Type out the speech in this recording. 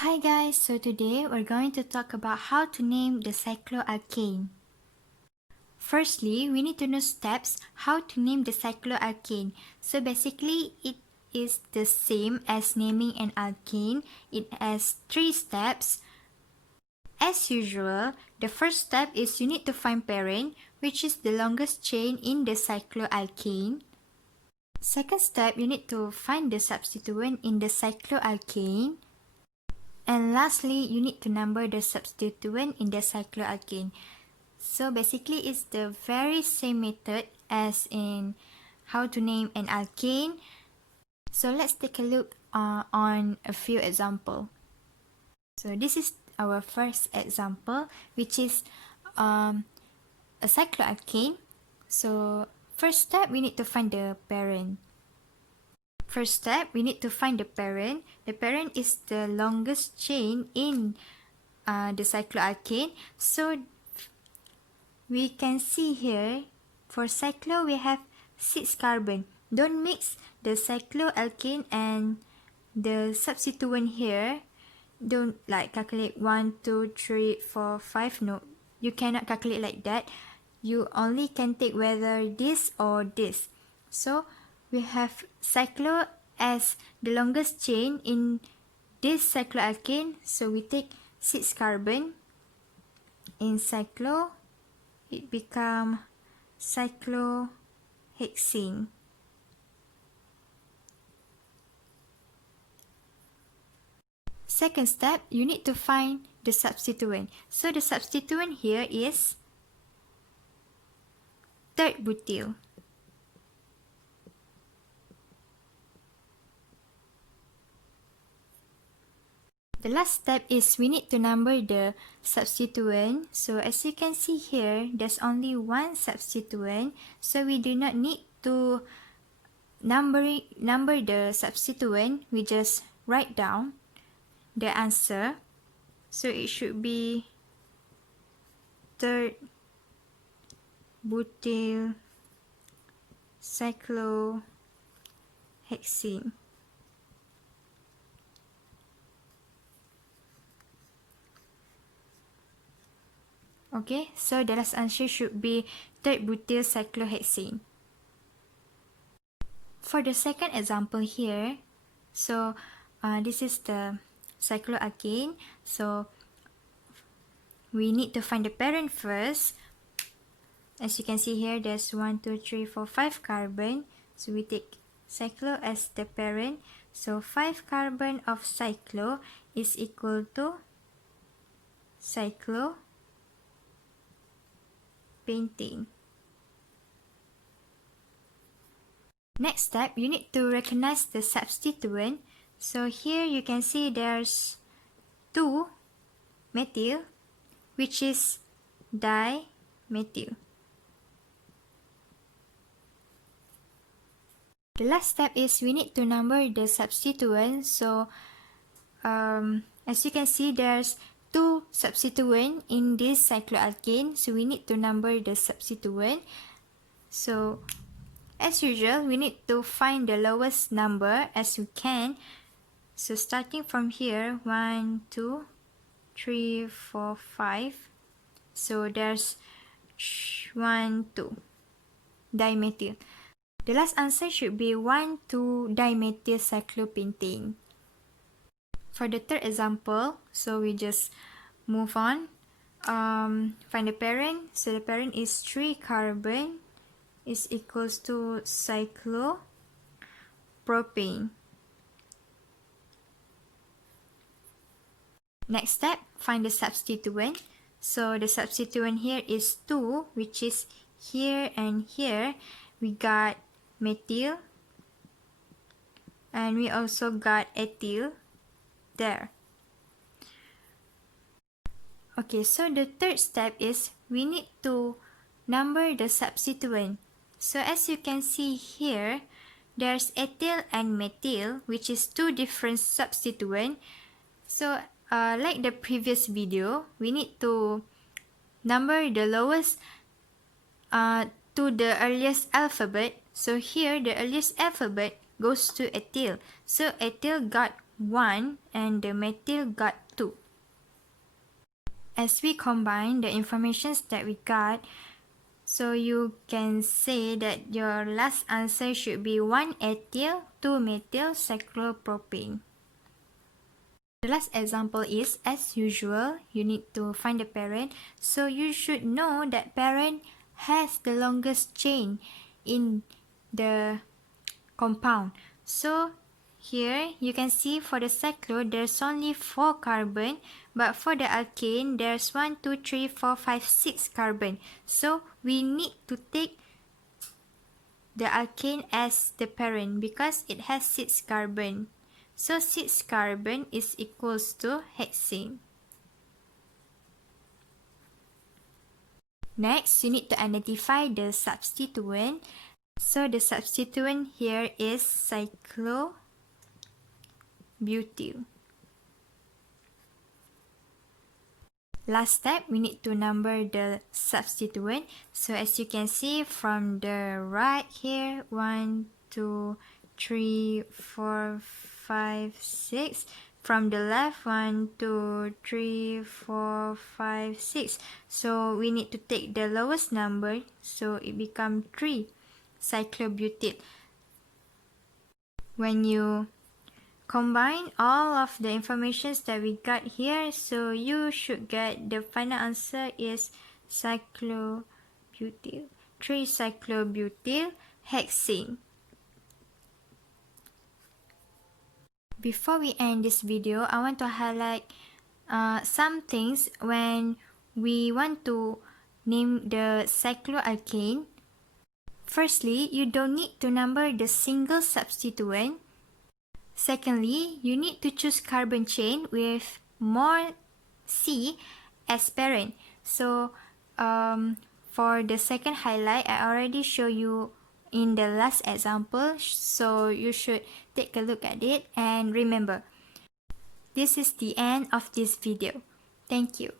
Hi guys, so today we're going to talk about how to name the cycloalkane. Firstly, we need to know steps how to name the cycloalkane. So basically, it is the same as naming an alkane. It has 3 steps. As usual, the first step is you need to find parent, which is the longest chain in the cycloalkane. Second step, you need to find the substituent in the cycloalkane. And lastly, you need to number the substituent in the cycloalkane. So basically, it's the very same method as in how to name an alkane. So let's take a look on a few examples. So this is our first example, which is a cycloalkane. So first step, we need to find the parent. First step, we need to find the parent. The parent is the longest chain in the cycloalkane. So we can see here, for cyclo, we have 6 carbon. Don't mix the cycloalkane and the substituent here. Don't like calculate 1, 2, 3, 4, 5. No, you cannot calculate like that. You only can take whether this or this. So we have cyclo as the longest chain in this cycloalkane. So we take 6 carbon. In cyclo, it become cyclohexane. Second step, you need to find the substituent. So the substituent here is third butyl. The last step is we need to number the substituent. So as you can see here, there's only one substituent. So we do not need to number the substituent. We just write down the answer. So it should be third butyl cyclohexane. Okay, so the last answer should be third butyl cyclohexane. For the second example here, so this is the cycloalkane. So we need to find the parent first. As you can see here, there's 1, 2, 3, 4, 5 carbon. So we take cyclo as the parent. So 5 carbon of cyclo is equal to cyclopentane. Next step, you need to recognize the substituent. So here you can see there's 2 methyl, which is dimethyl. The last step is we need to number the substituent. So as you can see, there's 2 substituent in this cycloalkane. So we need to number the substituent. So as usual, we need to find the lowest number as we can. So starting from here, 1, 2, 3, 4, 5. So there's 1, 2 dimethyl. The last answer should be 1, 2 dimethyl cyclopentane. For the third example, so we just move on. Find the parent. So the parent is 3 carbon is equals to cyclopropane. Next step, find the substituent. So the substituent here is 2, which is here and here. We got methyl and we also got ethyl there. Okay, so the third step is we need to number the substituent. So as you can see here, there's ethyl and methyl, which is 2 different substituents. So like the previous video, we need to number the lowest to the earliest alphabet. So here the earliest alphabet goes to ethyl. So ethyl got 1 and the methyl got 2. As we combine the informations that we got, so you can say that your last answer should be 1 ethyl, 2 methyl cyclopropane. The last example is, as usual, you need to find the parent. So you should know that parent has the longest chain in the compound. So here you can see for the cyclo there's only 4 carbon, but for the alkane there's 1, 2, 3, 4, 5, 6 carbon. So we need to take the alkane as the parent because it has 6 carbon. So 6 carbon is equals to hexane. Next, you need to identify the substituent. So the substituent here is cyclobutyl. Last step, we need to number the substituent. So as you can see from the right here, 1, 2, 3, 4, 5, 6. From the left, 1, 2, 3, 4, 5, 6. So we need to take the lowest number, so it becomes 3, cyclobutyl. When you combine all of the informations that we got here, so you should get the final answer is cyclobutyl, 3 cyclobutyl hexane. Before we end this video, I want to highlight some things when we want to name the cycloalkane. Firstly, you don't need to number the single substituent. Secondly, you need to choose carbon chain with more C as parent. So for the second highlight, I already show you in the last example, so you should take a look at it and remember. This is the end of this video. Thank you.